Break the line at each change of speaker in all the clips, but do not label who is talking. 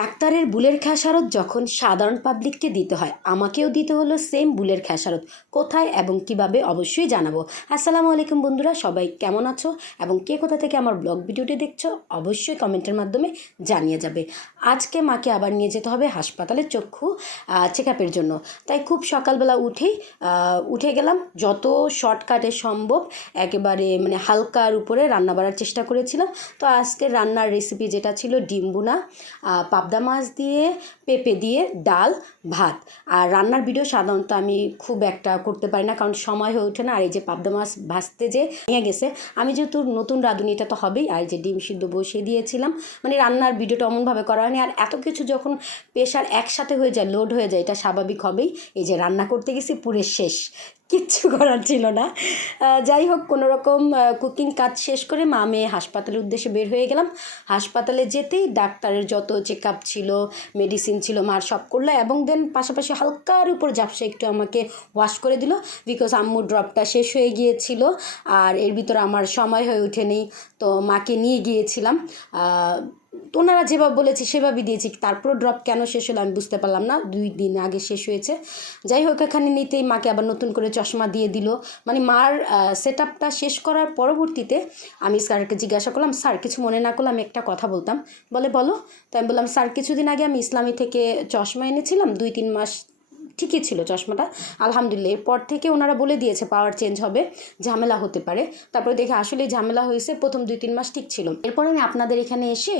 ডাক্তারের বুলের খেসারত যখন সাধারণ পাবলিককে দিতে হয় আমাকেও দিতে হলো সেম বুলের খেসারত। কোথায় এবং কীভাবে অবশ্যই জানাব। আসসালামু আলাইকুম বন্ধুরা সবাই কেমন আছো এবং কে কোথা থেকে আমার ব্লগ ভিডিওটি দেখছ অবশ্যই কমেন্টের মাধ্যমে জানিয়ে যাবে। আজকে মাকে আবার নিয়ে যেতে হবে হাসপাতালে চক্ষু চেক আপের জন্য। তাই খুব সকালবেলা উঠেই উঠে গেলাম। যত শর্টকাটে সম্ভব একেবারে মানে হালকার উপরে রান্না বাড়ার চেষ্টা করেছিলাম। তো আজকে রান্নার রেসিপি যেটা ছিল ডিম বুনা আহ, পাবদা মাছ দিয়ে, পেঁপে দিয়ে, ডাল, ভাত। আর রান্নার ভিডিও সাধারণত আমি খুব একটা করতে পারি না, কারণ সময় হয়ে ওঠে না। আর এই যে পাবদা মাছ ভাজতে যে নিয়ে গেছে, আমি যেহেতু নতুন রাঁধুনি, এটা তো হবেই। আর যে ডিম সিদ্ধ বসিয়ে দিয়েছিলাম মানে রান্নার ভিডিওটা অমনভাবে করা হয়নি। আর এত কিছু যখন প্রেশার একসাথে হয়ে যায় লোড হয়ে যায়, এটা স্বাভাবিক হবেই। এই যে রান্না করতে গেছি পুরে শেষ। কিচ্ছু করার ছিল না। যাই হোক, কোনো রকম কুকিং কাজ শেষ করে মা মেয়ে হাসপাতালের উদ্দেশ্যে বের হয়ে গেলাম। হাসপাতালে যেতেই ডাক্তারের যত চেক আপ ছিল মেডিসিন ছিল, মার সব করল এবং দেন পাশাপাশি হালকার উপর ঝাপসা একটু আমাকে ওয়াশ করে দিল বিকজ আম্মুর ড্রপটা শেষ হয়ে গিয়েছিল আর এর ভিতরে আমার সময় হয়ে ওঠেনি, তো মাকে নিয়ে গিয়েছিলাম। ওনারা যেভাবে বলেছে সেভাবেই দিয়েছি। তারপর ড্রপ কেন শেষ হলো আমি বুঝতে পারলাম না। দুই দিন আগে শেষ হয়েছে। যাই হোক, এখানে নিতেই মাকে আবার নতুন করে চশমা দিয়ে দিল। মানে মার সেট আপটা শেষ করার পরবর্তীতে আমি স্যারকে জিজ্ঞাসা করলাম, স্যার, কিছু মনে না করলে আমি একটা কথা বলতাম? বলে, বলো। তো আমি বললাম, স্যার, কিছুদিন আগে আমি ইসলামী থেকে চশমা এনেছিলাম। দুই, তিন মাস ঠিকই ছিল চশমাটা। আলহামদুলিল্লাহ, এরপর থেকে ওনারা বলে দিয়েছে পাওয়ার চেঞ্জ হবে, ঝামেলা হতে পারে। তারপরে দেখে আসলে ঝামেলা হয়েছে, প্রথম দুই তিন মাস ঠিক ছিল। এরপর আমি আপনাদের এখানে এসে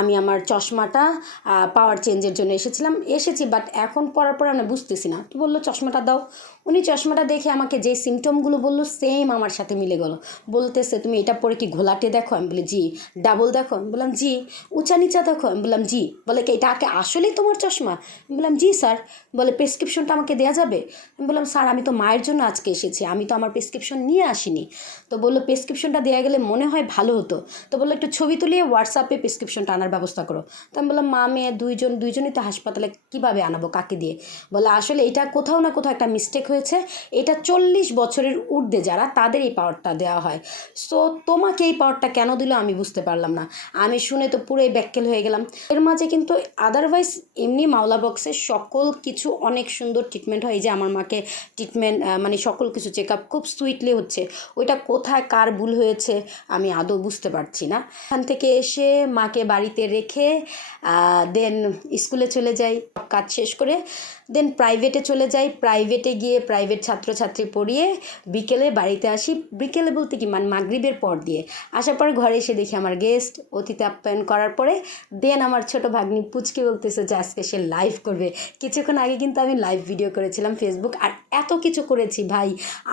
আমি আমার চশমাটা পাওয়ার চেঞ্জের জন্য এসেছিলাম। এসেছি বাট এখন পরার পর আমি বুঝতেছি না। তো বলল, চশমাটা দাও। উনি চশমাটা দেখে আমাকে যে সিমটমগুলো বলল সেম আমার সাথে মিলে গেলো। বলতেছে, তুমি এটা পরে কি ঘোলাটে দেখো? আমি বলি, জি। ডাবল দেখো? আমি বললাম, জি। উঁচা নিচা দেখো? আমি বললাম, জি। বলে কি এটা আগে আসলেই তোমার চশমা? আমি বললাম, জি স্যার। বলে, প্রেসক্রিপশনটা আমাকে দেওয়া যাবে? আমি বললাম, স্যার, আমি তো মায়ের জন্য আজকে এসেছি। আমি তো আমার প্রেসক্রিপশন নিয়ে আসিনি। তো বলল, প্রেসক্রিপশনটা দেওয়া গেলে মনে হয় ভালো হতো। তো বলল, একটু ছবি তুলিয়ে হোয়াটসঅ্যাপে প্রেসক্রিপশনটা আনার ব্যবস্থা করো। তো আমি বললাম, মা, মেয়ে, দুইজন, দুইজনই তো হাসপাতালে কীভাবে আনাবো, কাকে দিয়ে? বলে, আসলে এটা কোথাও না কোথাও একটা মিস্টেক হয়েছে। এটা চল্লিশ বছরের ঊর্ধ্বে যারা, তাদের এই পাওয়ারটা দেওয়া হয়। সো তোমাকে এই পাওয়ারটা কেন দিল আমি বুঝতে পারলাম না। আমি শুনে তো পুরোই ব্যাককেল হয়ে গেলাম। এর মাঝে কিন্তু আদারওয়াইজ এমনি মাওলা বক্সে সকল কিছু অনেক সুন্দর ট্রিটমেন্ট হয়। এই যে আমার মাকে ট্রিটমেন্ট মানে সকল কিছু চেক আপ খুব সুইটলি হচ্ছে। ওইটা কোথায়, কার ভুল হয়েছে, আমি আদৌ বুঝতে পারছি না। এখান থেকে এসে মাকে বাড়িতে রেখে দেন স্কুলে চলে যাই। কাজ শেষ করে দেন প্রাইভেটে চলে যাই। প্রাইভেটে গিয়ে প্রাইভেট ছাত্রছাত্রী পড়িয়ে বিকেলে বাড়িতে আসি। বিকেলে বলতে কি মানে মাগরিবের পর দিয়ে। আসার পর ঘরে এসে দেখি আমার গেস্ট অতিথি আপ্যায়ন করার পরে দেন আমার ছোট ভাগ্নি পুচকে বলতেছে যে, আজকে সে লাইভ করবে। কিছুক্ষণ আগে কিন্তু আমি লাইভ ভিডিও করেছিলাম ফেসবুক আর এত কিছু করেছি ভাই।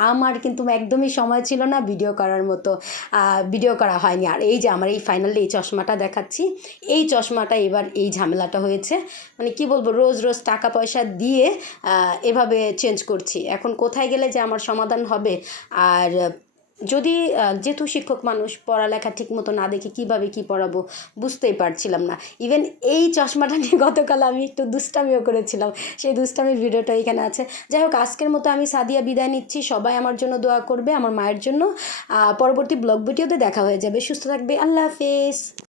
আমার কিন্তু একদমই সময় ছিল না ভিডিও করার মতো ভিডিও করা হয়নি। আর এই যে আমার এই ফাইনালি এই চশমাটা দেখাচ্ছি, এই চশমাটা এবার এই ঝামেলাটা হয়েছে। মানে কি বলব, রোজ রোজ টাকা পয়সা দিয়ে এভাবে চেঞ্জ করছি। এখন কোথায় গেলে যে আমার সমাধান হবে? আর যদি যেহেতু শিক্ষক মানুষ, পড়ালেখা ঠিক মতো না দেখে কীভাবে কী পড়াবো বুঝতেই পারছিলাম না। ইভেন এই চশমাটা নিয়ে গতকাল আমি একটু দুষ্টামিও করেছিলাম। সেই দুষ্টামির ভিডিওটা এখানে আছে। যাই হোক, আজকের মতো আমি সাদিয়া বিদায় নিচ্ছি। সবাই আমার জন্য দোয়া করবে, আমার মায়ের জন্য। পরবর্তী ব্লগ ভিডিওতে দেখা হয়ে যাবে। সুস্থ থাকবে। আল্লাহ হাফেজ।